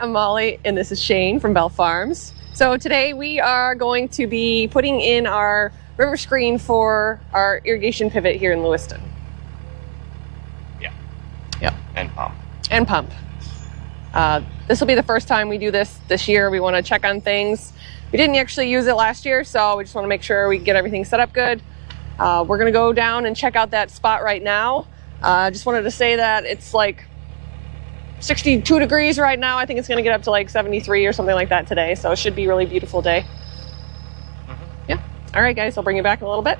I'm Molly, and this is Shane from Bell Farms. So today we are going to be putting in our Riverscreen for our irrigation pivot here in Lewiston. Yeah. Yep. And pump. And pump. This will be the first time we do this year. We want to check on things. We didn't actually use it last year, so we just want to make sure we get everything set up good. We're going to go down and check out that spot right now. Just wanted to say that it's like 62 degrees right now. I think it's going to get up to like 73 or something like that today, so it should be a really beautiful day. Yeah. All right, guys, I'll bring you back in a little bit.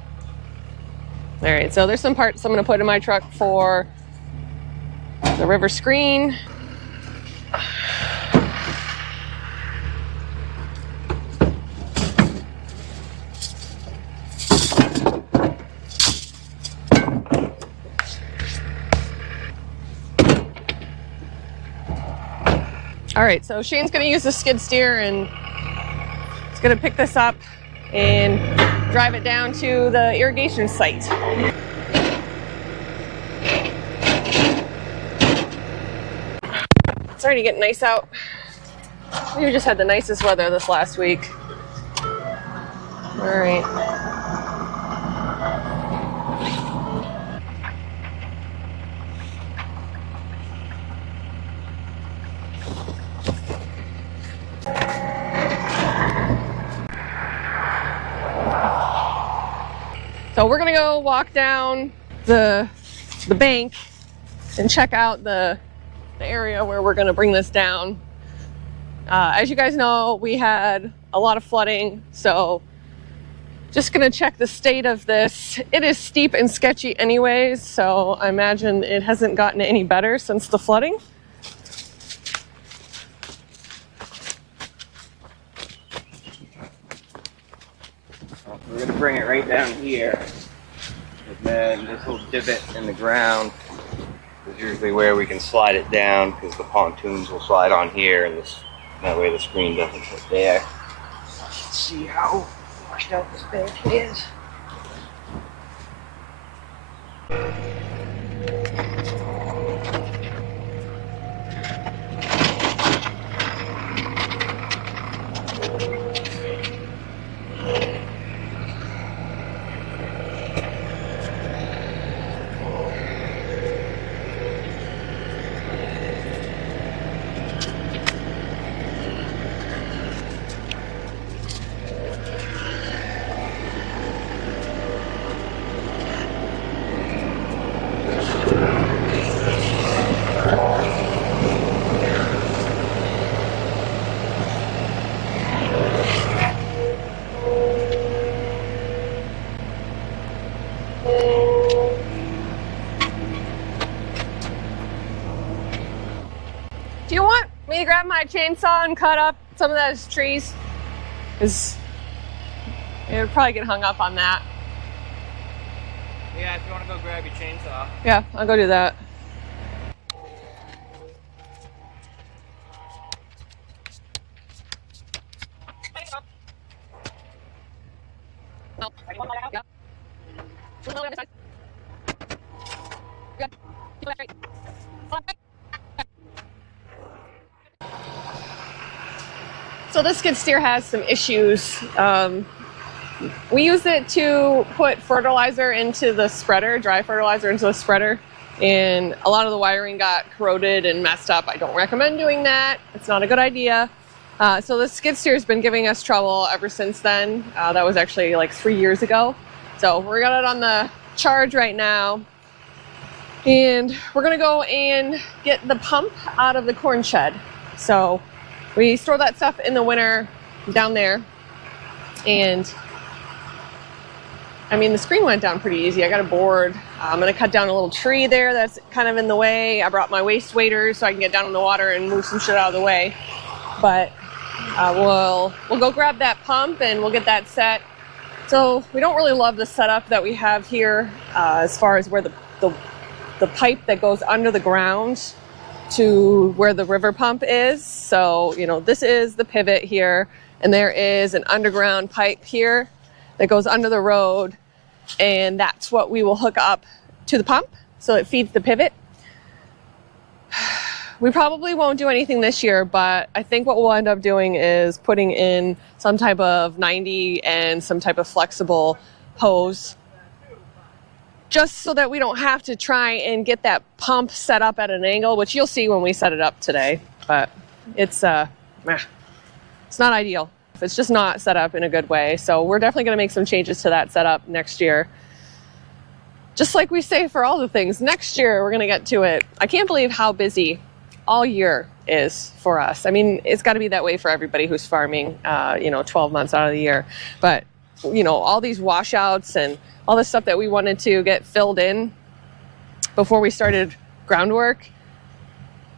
All right, so there's some parts I'm going to put in my truck for the Riverscreen. All right, so Shane's gonna use the skid steer and he's gonna pick this up and drive it down to the irrigation site. It's starting to get nice out. We just had the nicest weather this last week. All right. So we're gonna go walk down the bank and check out the area where we're gonna bring this down. As you guys know, we had a lot of flooding, so just gonna check the state of this. It is steep and sketchy anyways, so I imagine it hasn't gotten any better since the flooding. We're going to bring it right down here. And then this little divot in the ground is usually where we can slide it down, because the pontoons will slide on here, and that way the screen doesn't hit there. Let's see how washed out this bank is. Do you want me to grab my chainsaw and cut up some of those trees? Because it would probably get hung up on that. Yeah, if you want to go grab your chainsaw. Yeah, I'll go do that. So this skid steer has some issues. We used it to put fertilizer into the spreader, dry fertilizer into the spreader, and a lot of the wiring got corroded and messed up. I don't recommend doing that. It's not a good idea. So the skid steer has been giving us trouble ever since then. That was actually like 3 years ago. So we're got it on the charge right now. And we're gonna go and get the pump out of the corn shed. So we store that stuff in the winter down there. And I mean, the screen went down pretty easy. I got a board. I'm gonna cut down a little tree there that's kind of in the way. I brought my waist waders so I can get down in the water and move some shit out of the way. But we'll go grab that pump and we'll get that set. So we don't really love the setup that we have here as far as where the pipe that goes under the ground to where the river pump is. So, you know, this is the pivot here, and there is an underground pipe here that goes under the road, and that's what we will hook up to the pump so it feeds the pivot. We probably won't do anything this year, but I think what we'll end up doing is putting in some type of 90 and some type of flexible hose, just so that we don't have to try and get that pump set up at an angle, which you'll see when we set it up today. But it's not ideal. It's just not set up in a good way. So we're definitely going to make some changes to that setup next year. Just like we say for all the things, next year we're going to get to it. I can't believe how busy all year is for us. I mean, it's got to be that way for everybody who's farming, 12 months out of the year. But, all these washouts and all this stuff that we wanted to get filled in before we started groundwork,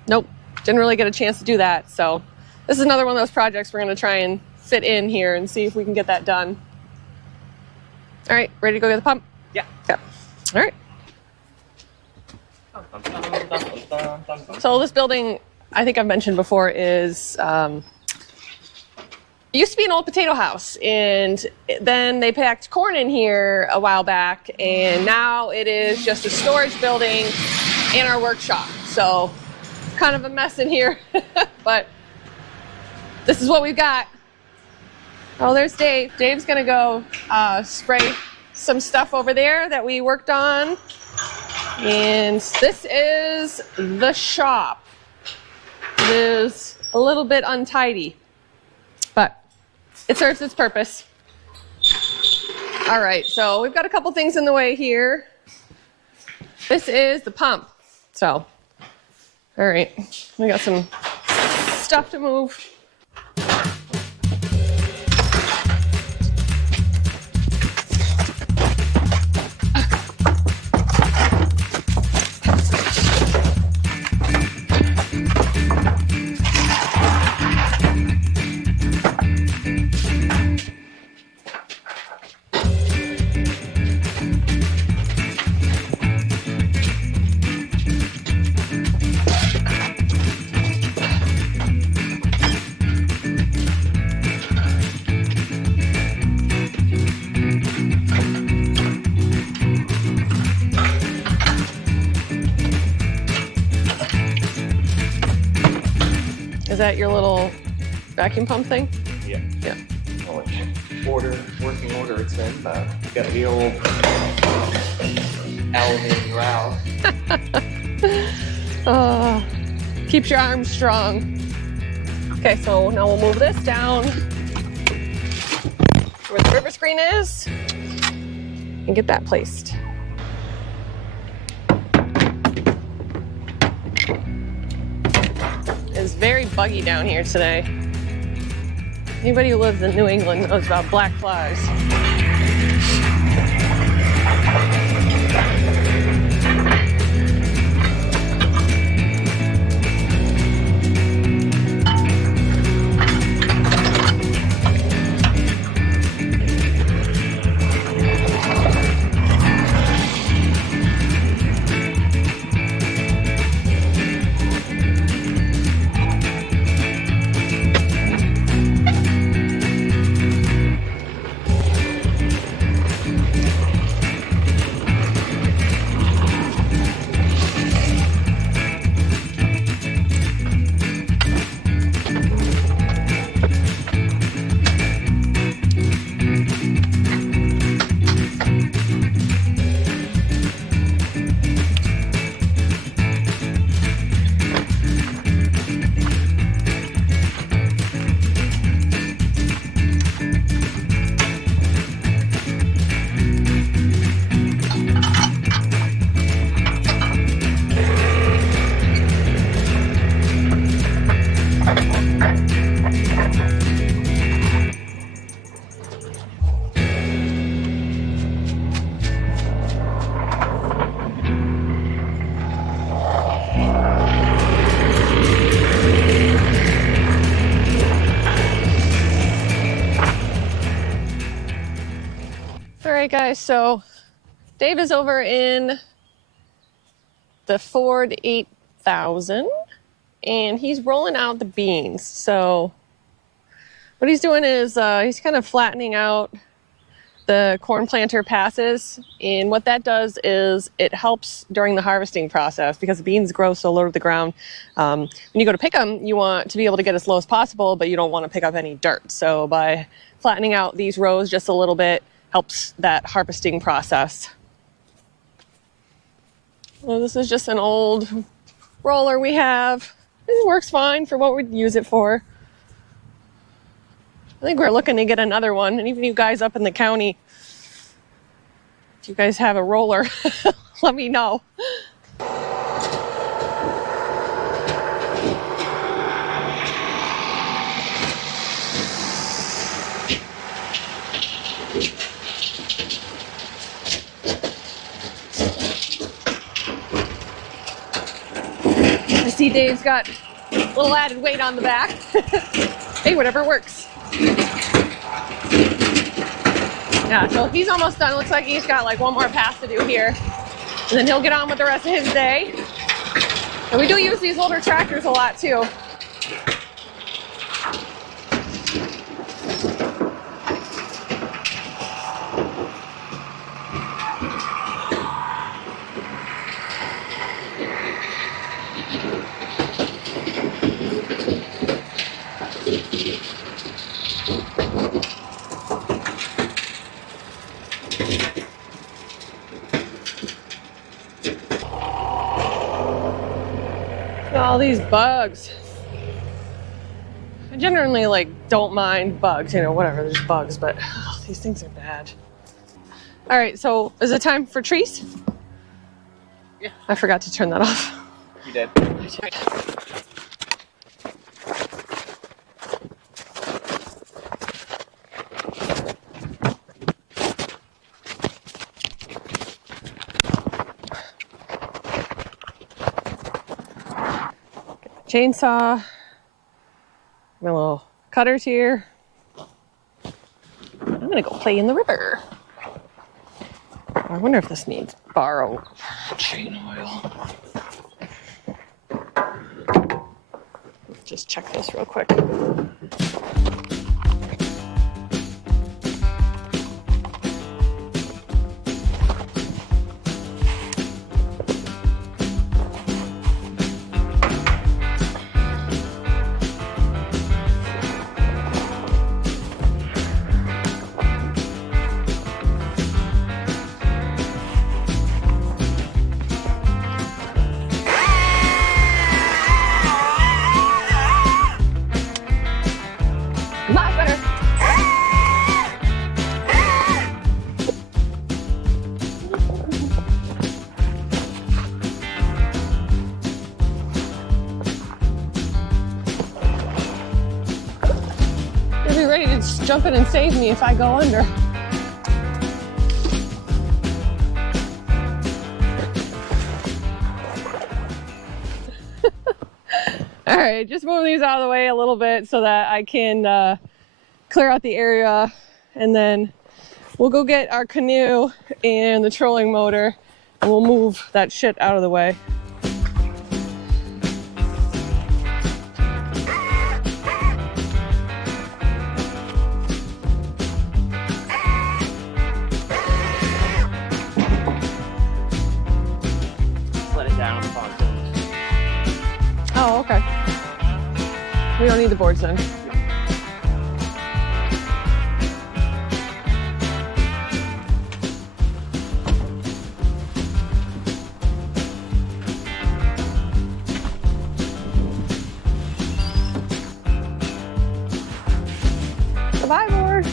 nope, didn't really get a chance to do that. So this is another one of those projects we're going to try and fit in here and see if we can get that done. All right, ready to go get the pump? Yeah. Okay. All right. So this building, I think I've mentioned before, is it used to be an old potato house, and then they packed corn in here a while back, and now it is just a storage building and our workshop. So kind of a mess in here, but this is what we've got. Oh, there's Dave. Dave's gonna go spray some stuff over there that we worked on. And this is the shop. It is a little bit untidy, but it serves its purpose. All right, so we've got a couple things in the way here. This is the pump. So, all right, we got some stuff to move. Is that your little vacuum pump thing? Yeah. Yeah. Working order it's in, but you got the old aluminium valve. Keeps your arms strong. Okay, so now we'll move this down where the Riverscreen is and get that placed. It's very buggy down here today. Anybody who lives in New England knows about black flies. right, guys, so Dave is over in the Ford 8000 and he's rolling out the beans. So what he's doing is he's kind of flattening out the corn planter passes, and what that does is it helps during the harvesting process because the beans grow so low to the ground. When you go to pick them, you want to be able to get as low as possible, but you don't want to pick up any dirt. So by flattening out these rows just a little bit helps that harvesting process. Well, this is just an old roller we have. It works fine for what we'd use it for. I think we're looking to get another one, and even you guys up in the county, if you guys have a roller, let me know. I see Dave's got a little added weight on the back. Hey, whatever works. Yeah, so he's almost done. Looks like he's got like one more pass to do here. And then he'll get on with the rest of his day. And we do use these older tractors a lot too. All these bugs. I generally like don't mind bugs, you know, whatever, there's bugs, but these things are bad. All right, so is it time for trees? Yeah. I forgot to turn that off. You did. Chainsaw, my little cutters here. I'm gonna go play in the river. I wonder if this needs borrow chain oil. Just check this real quick. Ready to just jump in and save me if I go under. All right, just move these out of the way a little bit so that I can clear out the area, and then we'll go get our canoe and the trolling motor, and we'll move that shit out of the way. Oh, okay. We don't need the boards then. Bye, board.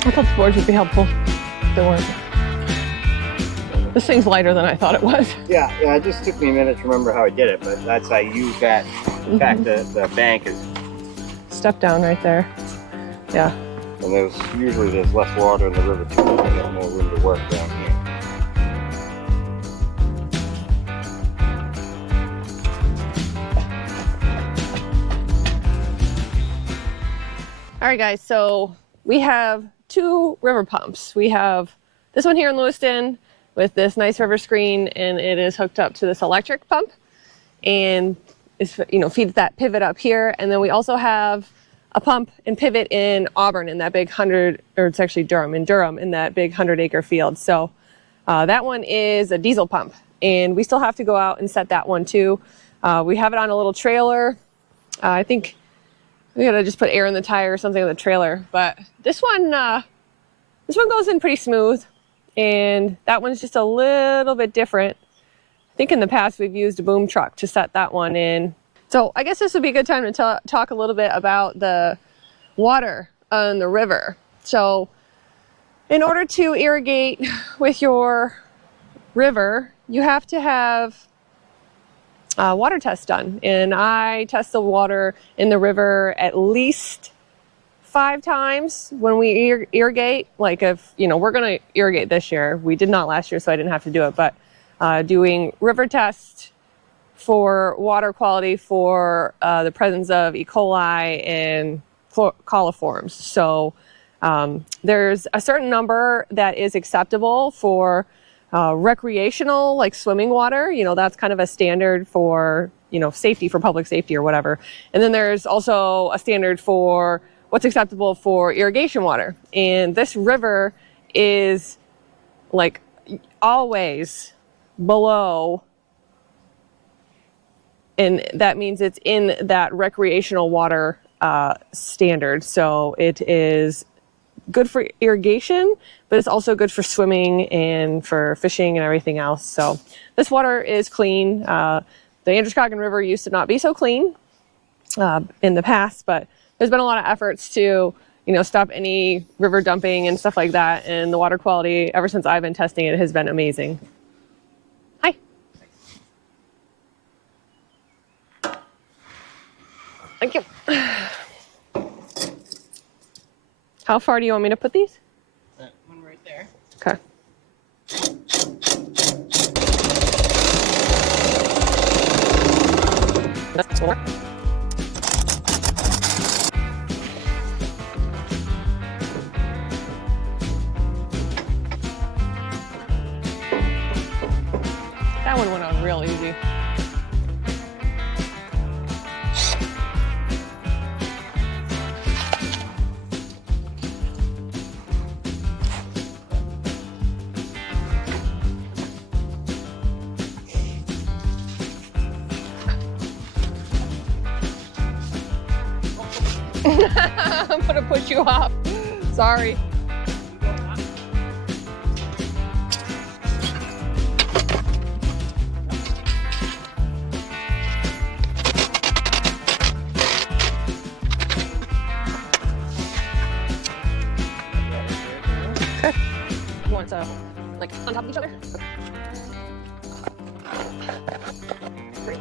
I thought the boards would be helpful. They weren't. This thing's lighter than I thought it was. Yeah, it just took me a minute to remember how I did it, but that's how I use that. In fact, the bank is... Step down right there. Yeah. And there's less water in the river too, so I got more room to work down here. All right, guys, so we have two river pumps. We have this one here in Lewiston with this nice Riverscreen, and it is hooked up to this electric pump, and it's, you know, feeds that pivot up here. And then we also have a pump and pivot in Auburn in that big 100, or it's actually Durham, in that big 100-acre field. So that one is a diesel pump, and we still have to go out and set that one too. We have it on a little trailer. I think we gotta just put air in the tire or something on the trailer. But this one goes in pretty smooth, and that one's just a little bit different. I think in the past we've used a boom truck to set that one in. So I guess this would be a good time to talk a little bit about the water on the river. So in order to irrigate with your river, you have to have water tests done. And I test the water in the river at least 5 times when we irrigate. Like if, you know, we're gonna irrigate this year. We did not last year, so I didn't have to do it, but doing river tests for water quality for the presence of E. coli and coliforms. So there's a certain number that is acceptable for recreational, like swimming water. You know, that's kind of a standard for, you know, safety, for public safety or whatever. And then there's also a standard for what's acceptable for irrigation water. And this river is like always below, and that means it's in that recreational water standard. So it is good for irrigation, but it's also good for swimming and for fishing and everything else. So this water is clean. The Androscoggin River used to not be so clean in the past, but there's been a lot of efforts to, you know, stop any river dumping and stuff like that. And the water quality, ever since I've been testing it, has been amazing. Hi. Thank you. How far do you want me to put these? That one right there. Okay. That's more. That one went on real easy. I'm gonna push you off. Sorry. Okay. You want to like on top of each other? Great.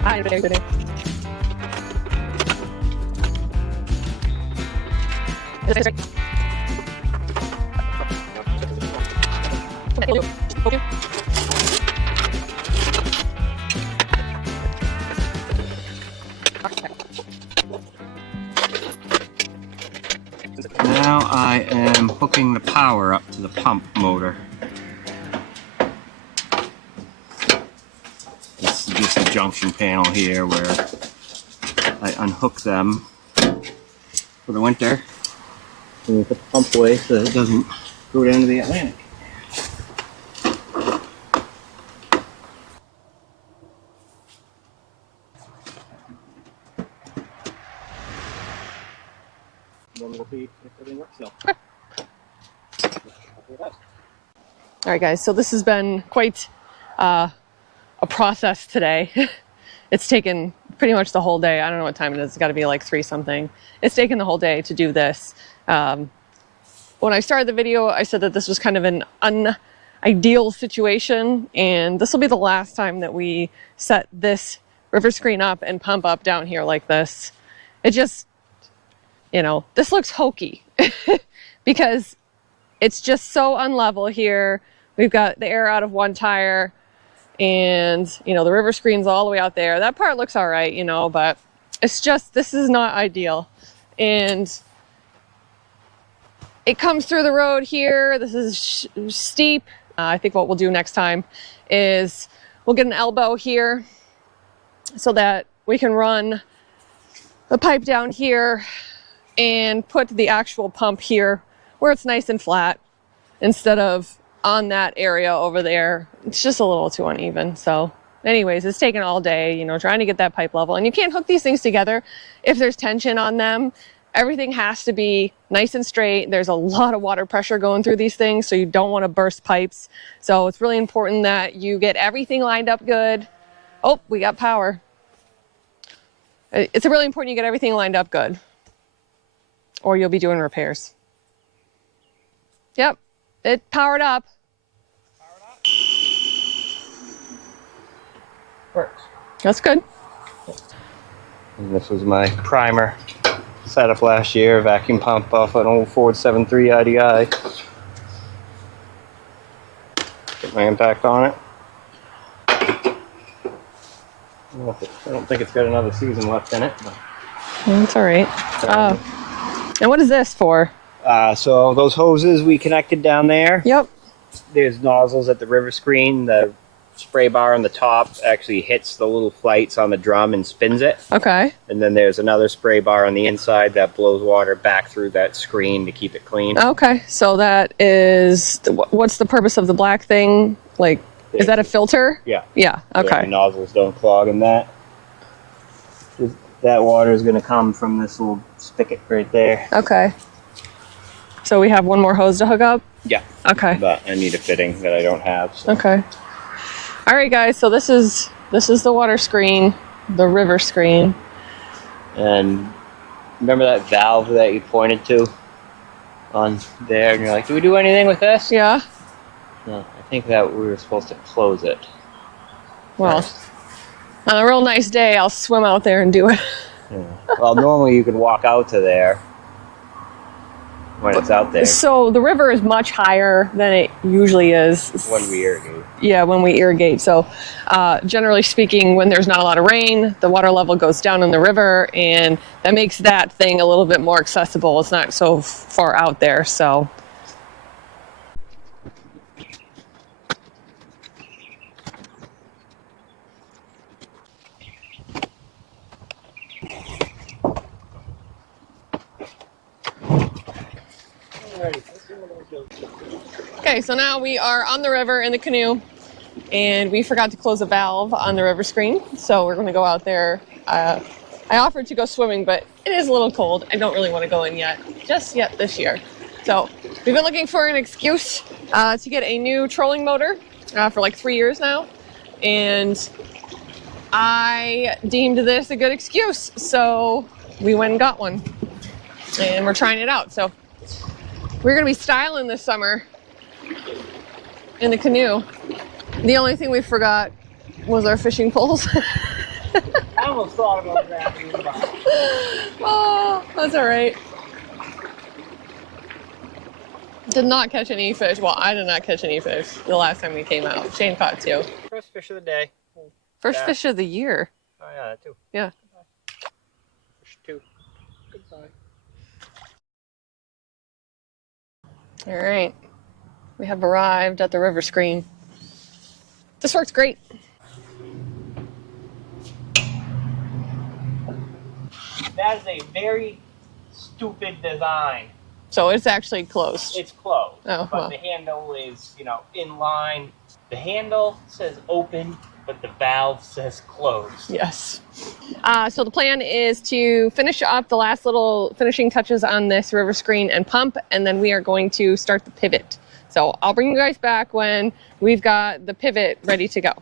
Hi, today. Now I am hooking the power up to the pump motor. This is just a junction panel here where I unhook them for the winter and put the pump away so that it doesn't go down to the Atlantic. Then we'll see if everything works still. All right, guys, so this has been quite a process today. It's taken pretty much the whole day. I don't know what time it is. It's got to be like 3 something. It's taken the whole day to do this. When I started the video, I said that this was kind of an unideal situation, and this will be the last time that we set this Riverscreen up and pump up down here like this. It just, you know, this looks hokey because it's just so unlevel here. We've got the air out of one tire, and you know, the river screen's all the way out there. That part looks all right, you know, but it's just, this is not ideal. And it comes through the road here. This is steep. I think what we'll do next time is we'll get an elbow here so that we can run the pipe down here and put the actual pump here where it's nice and flat instead of on that area over there. It's just a little too uneven. So anyways, it's taken all day, you know, trying to get that pipe level. And you can't hook these things together if there's tension on them. Everything has to be nice and straight. There's a lot of water pressure going through these things, so you don't want to burst pipes. So it's really important that you get everything lined up good. Oh, we got power. It's really important you get everything lined up good, or you'll be doing repairs. Yep, it powered up. Works. That's good. And this was my primer setup last year, vacuum pump off an old Ford 7.3 IDI. Get my impact on it. I don't think it's got another season left in it. But, That's all right. And what is this for? so those hoses we connected down there. Yep. There's nozzles at the Riverscreen. The spray bar on the top actually hits the little flights on the drum and spins it. Okay. And then there's another spray bar on the inside that blows water back through that screen to keep it clean. Okay. So that is, what's the purpose of the black thing? Like, is that a filter? Yeah. Yeah. Okay. The nozzles don't clog in that. That water is going to come from this little spigot right there. Okay. So we have one more hose to hook up? Yeah. Okay. But I need a fitting that I don't have. So. Okay. All right, guys. So this is the water screen, the river screen. And remember that valve that you pointed to on there? And you're like, do we do anything with this? Yeah. No, I think that we were supposed to close it. Well, first. on a real nice day, I'll swim out there and do it. Yeah. Well, normally you could walk out to there when it's out there. So the river is much higher than it usually is. When we irrigate. Yeah, when we irrigate. So generally speaking, when there's not a lot of rain, the water level goes down in the river, and that makes that thing a little bit more accessible. It's not so far out there. So. Okay, so now we are on the river in the canoe, and we forgot to close a valve on the river screen, so we're going to go out there. I offered to go swimming, but it is a little cold. I don't really want to go in just yet this year. So we've been looking for an excuse to get a new trolling motor for like 3 years now, and I deemed this a good excuse, so we went and got one, and we're trying it out. So we're going to be styling this summer in the canoe. The only thing we forgot was our fishing poles. I almost thought about that. Oh, that's all right. Did not catch any fish. Well, I did not catch any fish the last time we came out. Shane caught 2. First fish of the day. First fish of the year. Oh yeah, that too. Yeah. Fish 2. Goodbye. All right. We have arrived at the river screen. This works great. That is a very stupid design. So it's actually closed. It's closed, Oh, but well. the handle is, in line. The handle says open, but the valve says closed. Yes. So the plan is to finish up the last little finishing touches on this river screen and pump, and then we are going to start the pivot. So I'll bring you guys back when we've got the pivot ready to go.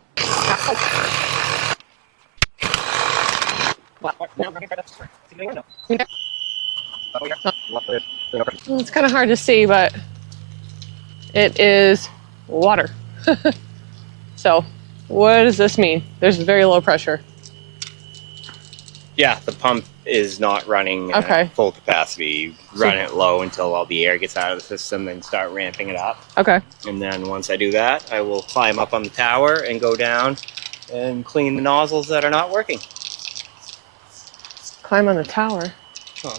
It's kind of hard to see, but it is water. So what does this mean? There's very low pressure. Yeah, the pump is not running Okay. full capacity. Run it low until all the air gets out of the system, then start ramping it up. Okay. And then once I do that, I will climb up on the tower and go down and clean the nozzles that are not working. Climb on the tower. Oh,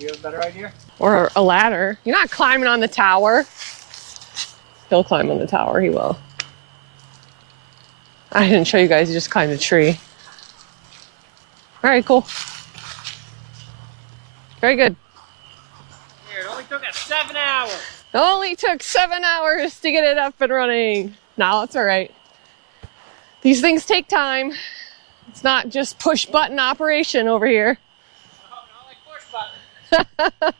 you have a better idea? Or a ladder. You're not climbing on the tower. He'll climb on the tower, he will. I didn't show you guys, he just climbed a tree. All right, cool. Very good. Here, it only took us 7 hours. It only took 7 hours to get it up and running. No, it's all right. These things take time. It's not just push button operation over here. Oh, not like push button.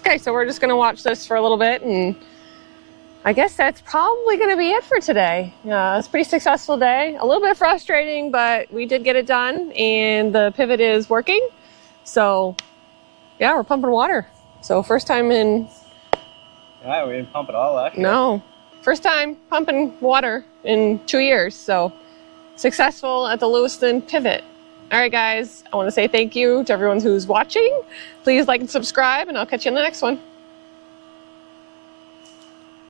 Okay, so we're just gonna watch this for a little bit, and I guess that's probably gonna be it for today. It's a pretty successful day. A little bit frustrating, but we did get it done, and the pivot is working. So yeah, we're pumping water. So first time in... Yeah, we didn't pump it all last year. No, first time pumping water in 2 years. So successful at the Lewiston Pivot. All right, guys, I want to say thank you to everyone who's watching. Please like and subscribe, and I'll catch you in the next one.